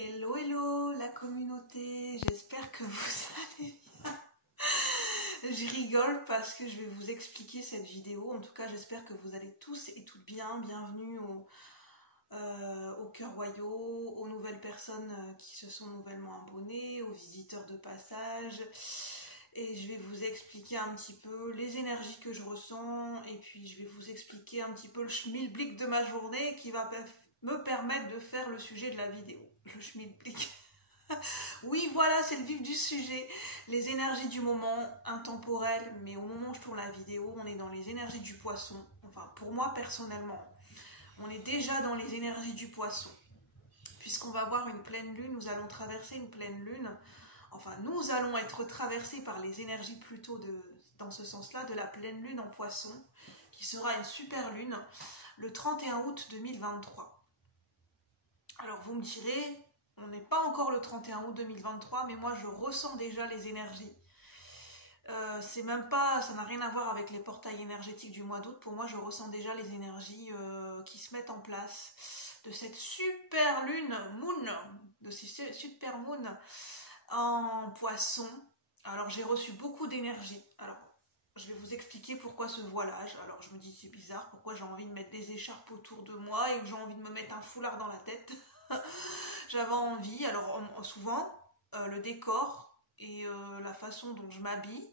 Hello, hello la communauté, j'espère que vous allez bien. Je rigole parce que je vais vous expliquer cette vidéo. En tout cas, j'espère que vous allez tous et toutes bien. Bienvenue au Cœur Royaux, aux nouvelles personnes qui se sont nouvellement abonnées, aux visiteurs de passage. Et je vais vous expliquer un petit peu les énergies que je ressens. Et puis, je vais vous expliquer un petit peu le schmilblick de ma journée qui va me permettre de faire le sujet de la vidéo. Le schmilblick. Oui, voilà, c'est le vif du sujet. Les énergies du moment, intemporelles, mais au moment où je tourne la vidéo, on est dans les énergies du poisson. Enfin, pour moi, personnellement, on est déjà dans les énergies du poisson. Puisqu'on va voir une pleine lune, nous allons traverser une pleine lune. Enfin, nous allons être traversés par les énergies plutôt dans ce sens-là, de la pleine lune en poisson, qui sera une super lune, le 31 août 2023. Alors vous me direz, on n'est pas encore le 31 août 2023, mais moi je ressens déjà les énergies. C'est même pas, ça n'a rien à voir avec les portails énergétiques du mois d'août. Pour moi, je ressens déjà les énergies qui se mettent en place de cette super lune, de cette super moon en poisson. Alors j'ai reçu beaucoup d'énergie. Alors je vais vous expliquer pourquoi ce voilage. Alors je me dis c'est bizarre, pourquoi j'ai envie de mettre des écharpes autour de moi et que j'ai envie de me mettre un foulard dans la tête. J'avais envie, alors souvent le décor et la façon dont je m'habille,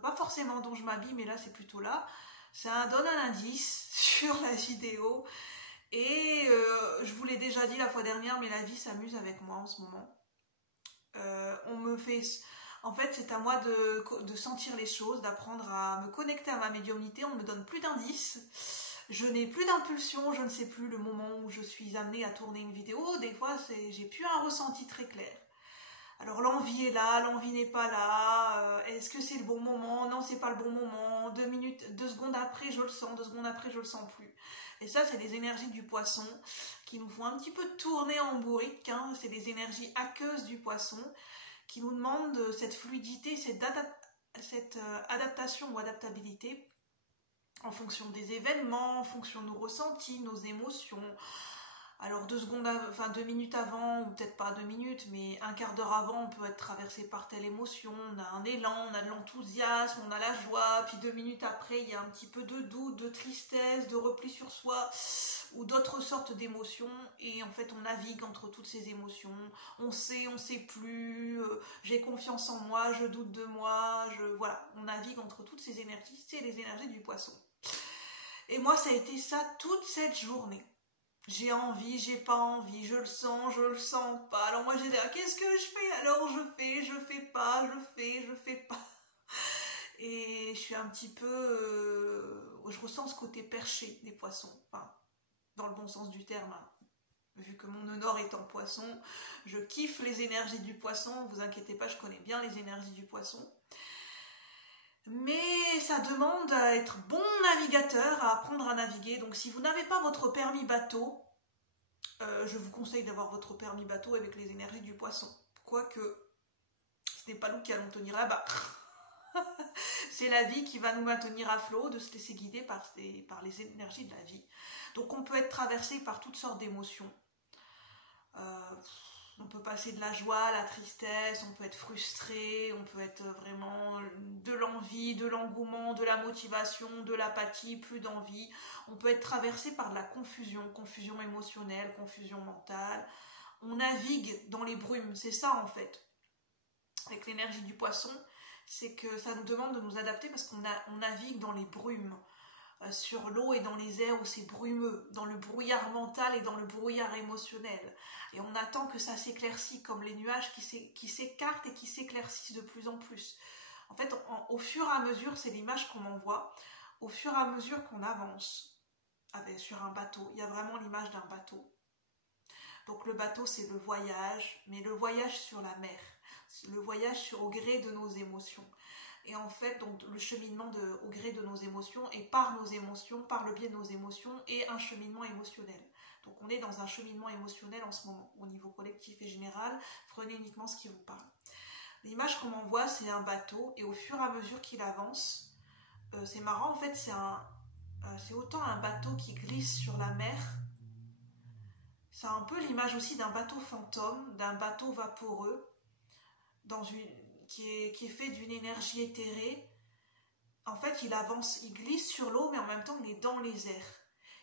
pas forcément dont je m'habille, mais là c'est plutôt là, ça donne un indice sur la vidéo. Et je vous l'ai déjà dit la fois dernière, mais la vie s'amuse avec moi en ce moment. En fait, c'est à moi de sentir les choses, d'apprendre à me connecter à ma médiumnité. On ne me donne plus d'indices. Je n'ai plus d'impulsion, je ne sais plus le moment où je suis amenée à tourner une vidéo. Des fois, j'ai plus un ressenti très clair. Alors l'envie est là, l'envie n'est pas là. Est-ce que c'est le bon moment? Non, c'est pas le bon moment. 2 secondes après, je le sens. 2 secondes après, je le sens plus. Et ça, c'est des énergies du poisson qui nous font un petit peu tourner en bourrique. Hein. C'est des énergies aqueuses du poisson qui nous demandent cette fluidité, cette adaptation ou adaptabilité en fonction des événements, en fonction de nos ressentis, nos émotions. Alors 2 minutes avant, ou peut-être pas 2 minutes, mais un quart d'heure avant, on peut être traversé par telle émotion, on a un élan, on a de l'enthousiasme, on a la joie, puis 2 minutes après, il y a un petit peu de doute, de tristesse, de repli sur soi, ou d'autres sortes d'émotions, et en fait on navigue entre toutes ces émotions, on sait plus, j'ai confiance en moi, je doute de moi, voilà, on navigue entre toutes ces énergies, c'est les énergies du poisson. Et moi ça a été ça toute cette journée. J'ai envie, j'ai pas envie, je le sens pas. Alors moi j'ai dit, qu'est-ce que je fais? Alors je fais pas, je fais pas. Et je suis un petit peu... je ressens ce côté perché des poissons. Enfin, dans le bon sens du terme. Hein. Vu que mon nœud nord est en poisson, je kiffe les énergies du poisson. Vous inquiétez pas, je connais bien les énergies du poisson. Mais ça demande à être bon navigateur, à apprendre à naviguer. Donc si vous n'avez pas votre permis bateau, je vous conseille d'avoir votre permis bateau avec les énergies du poisson. Quoique, ce n'est pas nous qui allons tenir là-bas. C'est la vie qui va nous maintenir à flot, de se laisser guider par les énergies de la vie. Donc on peut être traversé par toutes sortes d'émotions. On peut passer de la joie à la tristesse, on peut être frustré, on peut être vraiment de l'envie, de l'engouement, de la motivation, de l'apathie, plus d'envie. On peut être traversé par de la confusion émotionnelle, confusion mentale. On navigue dans les brumes, c'est ça en fait. Avec l'énergie du poisson, c'est que ça nous demande de nous adapter parce qu'on navigue dans les brumes. Sur l'eau et dans les airs où c'est brumeux, dans le brouillard mental et dans le brouillard émotionnel. Et on attend que ça s'éclaircisse comme les nuages qui s'écartent et qui s'éclaircissent de plus en plus. En fait, au fur et à mesure, c'est l'image qu'on m'envoie, au fur et à mesure qu'on avance sur un bateau, il y a vraiment l'image d'un bateau. Donc le bateau, c'est le voyage, mais le voyage sur la mer, le voyage au gré de nos émotions. Et en fait, donc, le cheminement au gré de nos émotions et par nos émotions, par le biais de nos émotions et un cheminement émotionnel. Donc on est dans un cheminement émotionnel en ce moment, au niveau collectif et général, prenez uniquement ce qui vous parle. L'image qu'on m'envoie, c'est un bateau et au fur et à mesure qu'il avance, c'est marrant en fait, c'est autant un bateau qui glisse sur la mer, Ça a un peu l'image aussi d'un bateau fantôme, d'un bateau vaporeux, qui est fait d'une énergie éthérée. En fait, il avance, il glisse sur l'eau, mais en même temps, il est dans les airs.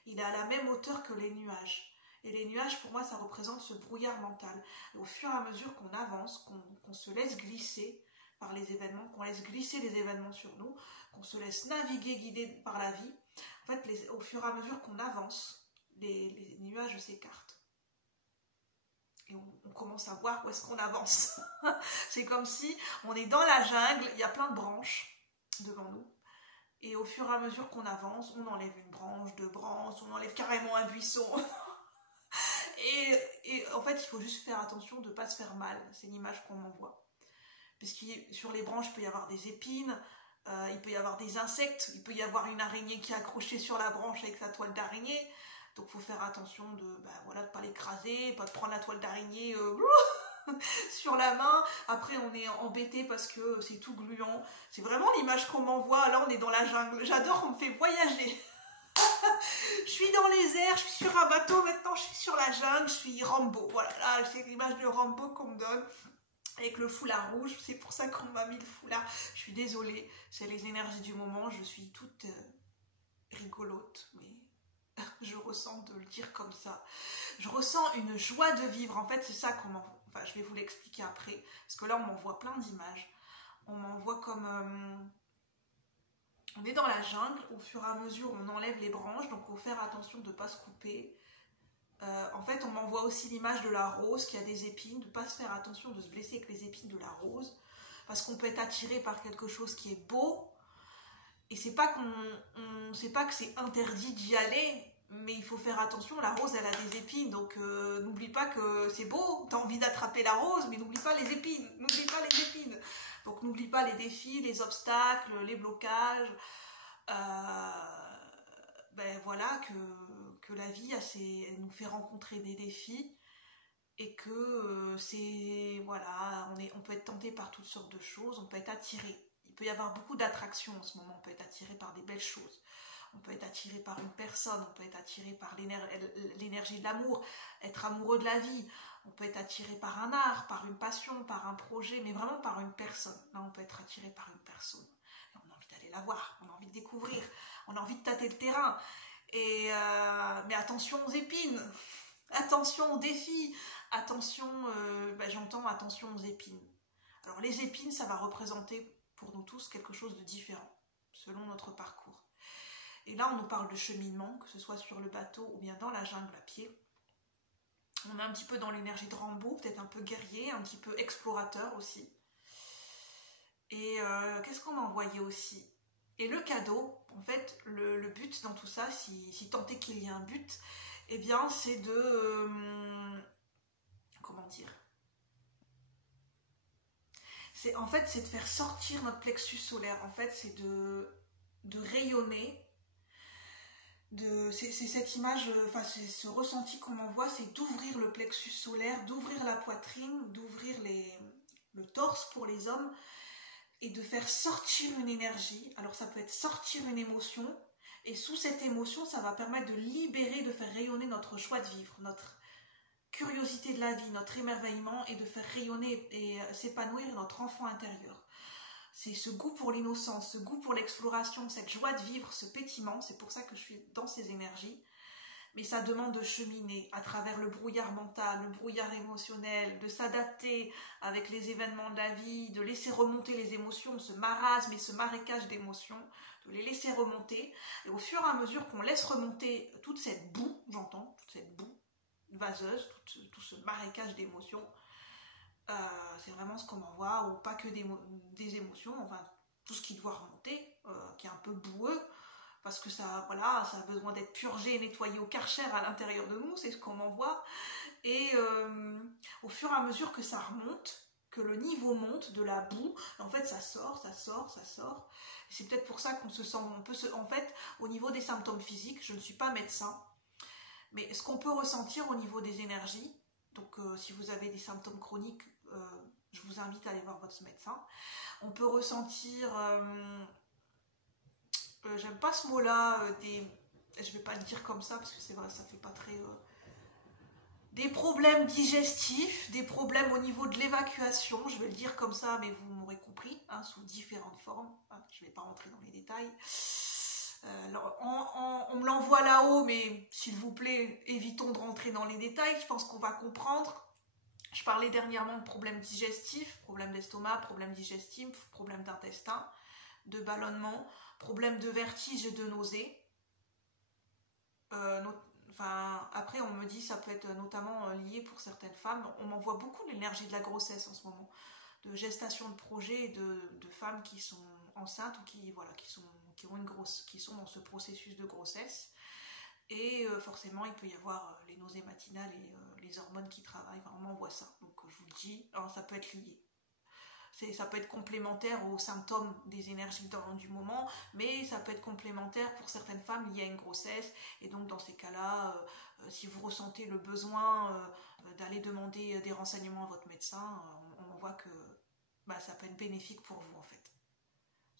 Il est à la même hauteur que les nuages. Et les nuages, pour moi, ça représente ce brouillard mental. Et au fur et à mesure qu'on avance, qu'on se laisse glisser par les événements, qu'on laisse glisser les événements sur nous, qu'on se laisse naviguer, guider par la vie, en fait, au fur et à mesure qu'on avance, les nuages s'écartent. Et on commence à voir où est-ce qu'on avance. C'est comme si on est dans la jungle, il y a plein de branches devant nous. Et au fur et à mesure qu'on avance, on enlève une branche, deux branches, on enlève carrément un buisson. et en fait, il faut juste faire attention de ne pas se faire mal. C'est l'image qu'on m'envoie. Parce que sur les branches, il peut y avoir des épines, il peut y avoir des insectes, il peut y avoir une araignée qui est accrochée sur la branche avec sa toile d'araignée. Donc, il faut faire attention de ne pas l'écraser, pas de prendre la toile d'araignée sur la main. Après, on est embêté parce que c'est tout gluant. C'est vraiment l'image qu'on m'envoie. Là, on est dans la jungle. J'adore, on me fait voyager. Je suis dans les airs, je suis sur un bateau, maintenant je suis sur la jungle, je suis Rambo. Voilà, là, c'est l'image de Rambo qu'on me donne. Avec le foulard rouge, c'est pour ça qu'on m'a mis le foulard. Je suis désolée, c'est les énergies du moment, je suis toute rigolote, mais je ressens de le dire comme ça. Je ressens une joie de vivre, en fait c'est ça qu'on m'envoie. Enfin, je vais vous l'expliquer après, parce que là on m'envoie plein d'images. On m'envoie comme... on est dans la jungle, au fur et à mesure on enlève les branches, donc il faut faire attention de ne pas se couper. En fait, on m'envoie aussi l'image de la rose qui a des épines, de ne pas se faire attention de se blesser avec les épines de la rose, parce qu'on peut être attiré par quelque chose qui est beau, et c'est pas que c'est interdit d'y aller, mais il faut faire attention, la rose elle a des épines, donc n'oublie pas que c'est beau, tu as envie d'attraper la rose, mais n'oublie pas les épines, donc n'oublie pas les défis, les obstacles, les blocages, voilà, que la vie, elle nous fait rencontrer des défis et que voilà, on peut être tenté par toutes sortes de choses, on peut être attiré. Il peut y avoir beaucoup d'attractions en ce moment, on peut être attiré par des belles choses, on peut être attiré par une personne, on peut être attiré par l'énergie de l'amour, être amoureux de la vie, on peut être attiré par un art, par une passion, par un projet, mais vraiment par une personne. Là, on peut être attiré par une personne. Et on a envie d'aller la voir, on a envie de découvrir, on a envie de tâter le terrain. Mais attention aux épines, attention aux défis, attention, j'entends attention aux épines. Alors les épines, ça va représenter pour nous tous quelque chose de différent, selon notre parcours. Et là, on nous parle de cheminement, que ce soit sur le bateau ou bien dans la jungle à pied. On est un petit peu dans l'énergie de Rambo, peut-être un peu guerrier, un petit peu explorateur aussi. Et qu'est-ce qu'on m'a envoyé aussi ? Et le cadeau, en fait, le but dans tout ça, si tant est qu'il y a un but, eh bien, c'est de... comment dire ? En fait, c'est de faire sortir notre plexus solaire. En fait, c'est de rayonner. C'est cette image, enfin, c'est ce ressenti qu'on m'envoie, c'est d'ouvrir le plexus solaire, d'ouvrir la poitrine, d'ouvrir le torse pour les hommes, et de faire sortir une énergie. Alors ça peut être sortir une émotion, et sous cette émotion, ça va permettre de libérer, de faire rayonner notre joie de vivre, notre curiosité de la vie, notre émerveillement, et de faire rayonner et s'épanouir notre enfant intérieur. C'est ce goût pour l'innocence, ce goût pour l'exploration, cette joie de vivre, ce pétillement, c'est pour ça que je suis dans ces énergies. Mais ça demande de cheminer à travers le brouillard mental, le brouillard émotionnel, de s'adapter avec les événements de la vie, de laisser remonter les émotions, ce marasme et ce marécage d'émotions, de les laisser remonter. Et au fur et à mesure qu'on laisse remonter toute cette boue, j'entends, toute cette boue vaseuse, tout ce marécage d'émotions, c'est vraiment ce qu'on m'envoie, ou pas que des émotions, enfin tout ce qui doit remonter, qui est un peu boueux, parce que ça a besoin d'être purgé et nettoyé au Karcher à l'intérieur de nous, c'est ce qu'on m'envoie. Et au fur et à mesure que ça remonte, que le niveau monte de la boue, en fait ça sort. C'est peut-être pour ça qu'on se sent en fait, au niveau des symptômes physiques, je ne suis pas médecin, mais ce qu'on peut ressentir au niveau des énergies, donc si vous avez des symptômes chroniques, je vous invite à aller voir votre médecin. On peut ressentir... j'aime pas ce mot-là, je vais pas le dire comme ça parce que c'est vrai, ça fait pas très des problèmes digestifs, des problèmes au niveau de l'évacuation, je vais le dire comme ça, mais vous m'aurez compris, hein, sous différentes formes. Je ne vais pas rentrer dans les détails. Alors, on me l'envoie là-haut, mais s'il vous plaît, évitons de rentrer dans les détails, je pense qu'on va comprendre. Je parlais dernièrement de problèmes digestifs, problèmes d'estomac, problèmes digestifs, problèmes d'intestin, de ballonnement, problèmes de vertige et de nausées. Après, on me dit ça peut être notamment lié pour certaines femmes. On m'envoie beaucoup l'énergie de la grossesse en ce moment, de gestation de projet, de femmes qui sont enceintes ou qui sont dans ce processus de grossesse. Et forcément, il peut y avoir les nausées matinales et les hormones qui travaillent. Enfin, on m'envoie ça. Donc, je vous le dis, alors, ça peut être lié. Ça peut être complémentaire aux symptômes des énergies du moment, mais ça peut être complémentaire pour certaines femmes liées à une grossesse. Et donc, dans ces cas-là, si vous ressentez le besoin d'aller demander des renseignements à votre médecin, on voit que ça peut être bénéfique pour vous, en fait.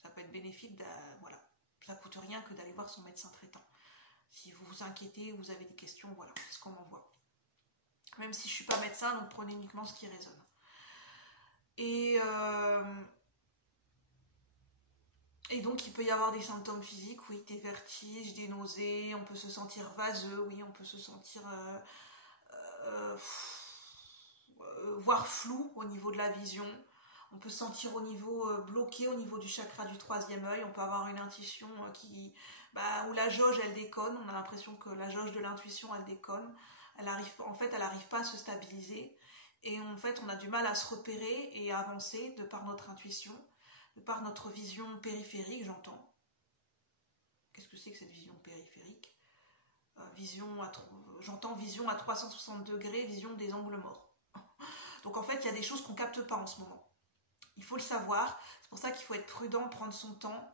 Ça peut être bénéfique, voilà. Ça coûte rien que d'aller voir son médecin traitant. Si vous vous inquiétez, vous avez des questions, voilà, c'est ce qu'on m'envoie. Même si je ne suis pas médecin, donc prenez uniquement ce qui résonne. Et donc, il peut y avoir des symptômes physiques, oui, des vertiges, des nausées, on peut se sentir vaseux, oui, on peut se sentir voire flou au niveau de la vision. On peut se sentir au niveau bloqué au niveau du chakra du troisième œil. On peut avoir une intuition où la jauge, elle déconne. On a l'impression que la jauge de l'intuition, elle déconne. Elle arrive pas à se stabiliser. Et en fait, on a du mal à se repérer et à avancer de par notre intuition, de par notre vision périphérique, j'entends. Qu'est-ce que c'est que cette vision périphérique ? J'entends vision à 360 degrés, vision des angles morts. Donc en fait, il y a des choses qu'on ne capte pas en ce moment. Il faut le savoir. C'est pour ça qu'il faut être prudent, prendre son temps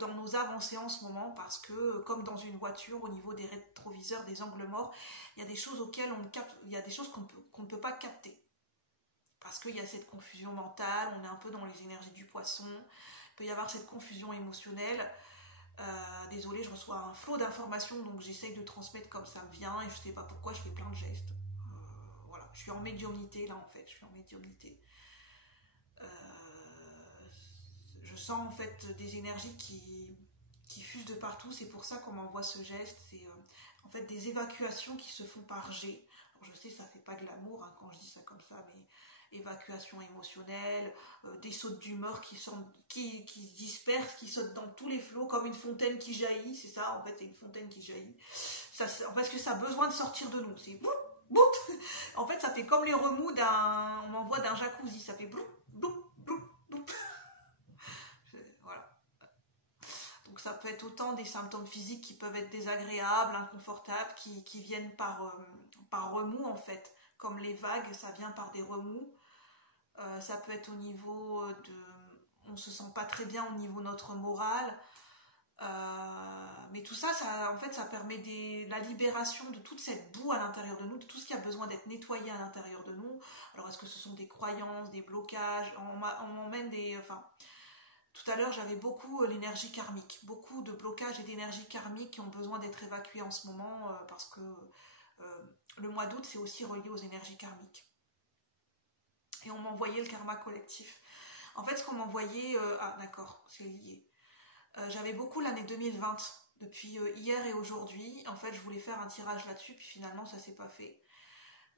dans nos avancées en ce moment, parce que comme dans une voiture, au niveau des rétroviseurs, des angles morts, il y a des choses auxquelles il y a des choses qu'on ne peut pas capter. Parce qu'il y a cette confusion mentale, on est un peu dans les énergies du poisson, il peut y avoir cette confusion émotionnelle. Désolée, je reçois un flot d'informations, donc j'essaye de transmettre comme ça me vient, et je ne sais pas pourquoi, je fais plein de gestes. Voilà, je suis en médiumnité là en fait, je suis en médiumnité. Je sens en fait des énergies qui fusent de partout, c'est pour ça qu'on m'envoie ce geste, c'est en fait des évacuations qui se font par jet. Alors je sais, ça fait pas glamour hein, quand je dis ça comme ça, mais évacuation émotionnelle, des sautes d'humeur qui se dispersent, qui sautent dans tous les flots, comme une fontaine qui jaillit, c'est ça, en fait, c'est une fontaine qui jaillit. Parce que ça a besoin de sortir de nous, c'est bout, bout. En fait, ça fait comme les remous on m'envoie d'un jacuzzi, ça fait bout, bout, bout, bout. Voilà. Donc ça peut être autant des symptômes physiques qui peuvent être désagréables, inconfortables, qui viennent par remous, en fait. Comme les vagues, ça vient par des remous. Ça peut être au niveau on ne se sent pas très bien au niveau de notre morale. Mais tout ça, en fait, ça permet la libération de toute cette boue à l'intérieur de nous, de tout ce qui a besoin d'être nettoyé à l'intérieur de nous. Alors, est-ce que ce sont des croyances, des blocages ? On m'emmène Tout à l'heure, j'avais beaucoup l'énergie karmique, beaucoup de blocages et d'énergie karmique qui ont besoin d'être évacués en ce moment parce que le mois d'août, c'est aussi relié aux énergies karmiques. Et on m'envoyait le karma collectif. En fait, ce qu'on m'envoyait... d'accord, c'est lié. J'avais beaucoup l'année 2020, depuis hier et aujourd'hui. En fait, je voulais faire un tirage là-dessus, puis finalement, ça ne s'est pas fait.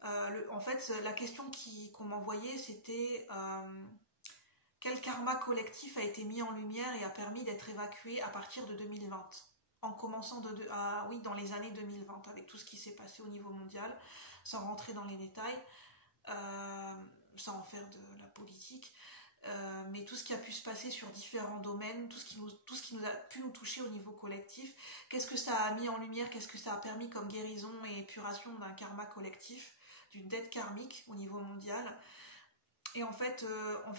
En fait, la question qu'on m'envoyait, c'était... quel karma collectif a été mis en lumière et a permis d'être évacué à partir de 2020 ? En commençant dans les années 2020, avec tout ce qui s'est passé au niveau mondial, sans rentrer dans les détails, sans en faire de la politique, mais tout ce qui a pu se passer sur différents domaines, tout ce qui nous a pu nous toucher au niveau collectif, qu'est-ce que ça a mis en lumière, qu'est-ce que ça a permis comme guérison et épuration d'un karma collectif, d'une dette karmique au niveau mondial. Et en fait,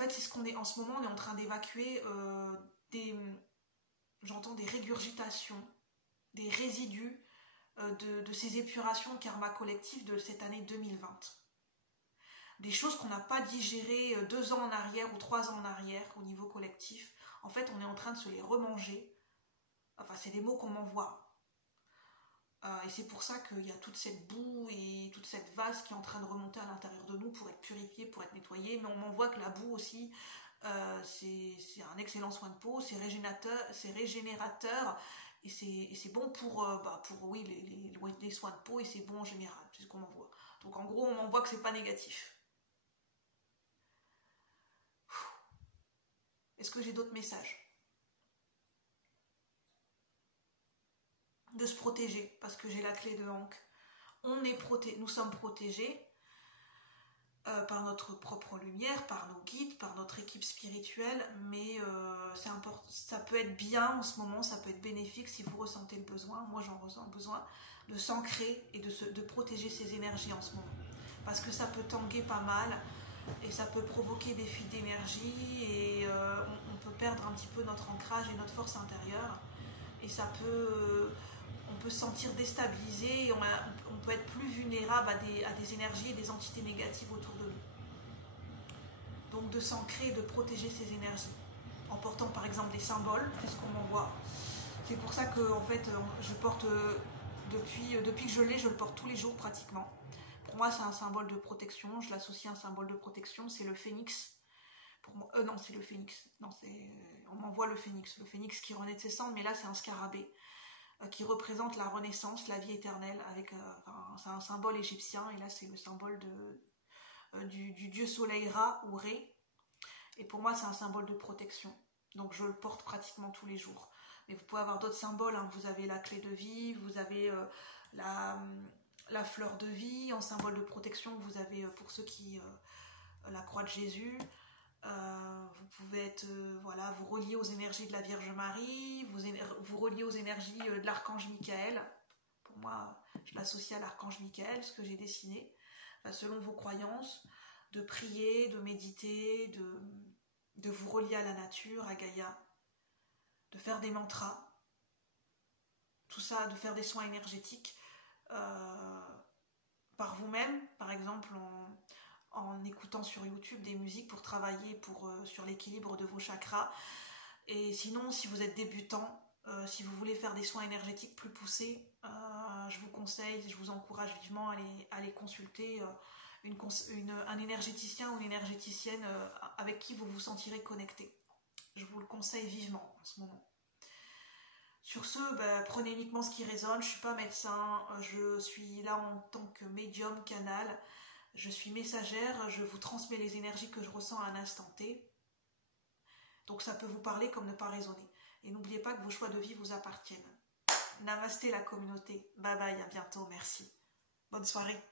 c'est ce qu'on est en ce moment, on est en train d'évacuer j'entends des régurgitations, des résidus de ces épurations karma collectives de cette année 2020. Des choses qu'on n'a pas digérées 2 ans en arrière ou 3 ans en arrière au niveau collectif. En fait, on est en train de se les remanger. Enfin, c'est des mots qu'on m'envoie. Et c'est pour ça qu'il y a toute cette boue et toute cette vase qui est en train de remonter à l'intérieur de nous pour être purifiée, pour être nettoyée. Mais on m'envoie que la boue aussi, c'est un excellent soin de peau, c'est régénérateur et c'est bon pour oui, les soins de peau, et c'est bon en général, c'est ce qu'on m'envoie. Donc en gros, on m'envoie que c'est pas négatif. Est-ce que j'ai d'autres messages? De se protéger, parce que j'ai la clé de Ankh. Nous sommes protégés par notre propre lumière, par nos guides, par notre équipe spirituelle, mais c'est important. Ça peut être bien en ce moment, ça peut être bénéfique si vous ressentez le besoin. Moi, j'en ressens le besoin de s'ancrer et de protéger ces énergies en ce moment, parce que ça peut tanguer pas mal et ça peut provoquer des fuites d'énergie et on peut perdre un petit peu notre ancrage et notre force intérieure, et ça peut on peut se sentir déstabilisé et on peut être plus vulnérable à des énergies et des entités négatives autour de nous. Donc de s'ancrer, de protéger ces énergies en portant par exemple des symboles, c'est ce qu'on m'envoie. C'est pour ça que en fait je porte depuis que je l'ai, je le porte tous les jours pratiquement. Pour moi c'est un symbole de protection, je l'associe à un symbole de protection, c'est le phénix. Pour moi, non, c'est le phénix. Non, on m'envoie le phénix qui renaît de ses cendres, mais là c'est un scarabée qui représente la renaissance, la vie éternelle. C'est un symbole égyptien, et là c'est le symbole du dieu soleil Ra ou Ré. Et pour moi c'est un symbole de protection. Donc je le porte pratiquement tous les jours. Mais vous pouvez avoir d'autres symboles, hein. Vous avez la clé de vie, vous avez la fleur de vie en symbole de protection, vous avez pour ceux qui la croix de Jésus. Vous pouvez être vous relier aux énergies de la Vierge Marie, vous relier aux énergies de l'archange Michael. Pour moi, je l'associe à l'archange Michael, ce que j'ai dessiné, selon vos croyances, de prier, de méditer, de vous relier à la nature, à Gaïa, de faire des mantras, tout ça, de faire des soins énergétiques par vous-même, par exemple en écoutant sur YouTube des musiques pour travailler sur l'équilibre de vos chakras. Et sinon, si vous êtes débutant, si vous voulez faire des soins énergétiques plus poussés, je vous conseille, je vous encourage vivement à aller consulter un énergéticien ou une énergéticienne avec qui vous vous sentirez connecté. Je vous le conseille vivement en ce moment. Sur ce, prenez uniquement ce qui résonne. Je ne suis pas médecin, je suis là en tant que médium, canal. Je suis messagère, je vous transmets les énergies que je ressens à un instant T. Donc ça peut vous parler comme ne pas résonner. Et n'oubliez pas que vos choix de vie vous appartiennent. Namasté la communauté. Bye bye, à bientôt, merci. Bonne soirée.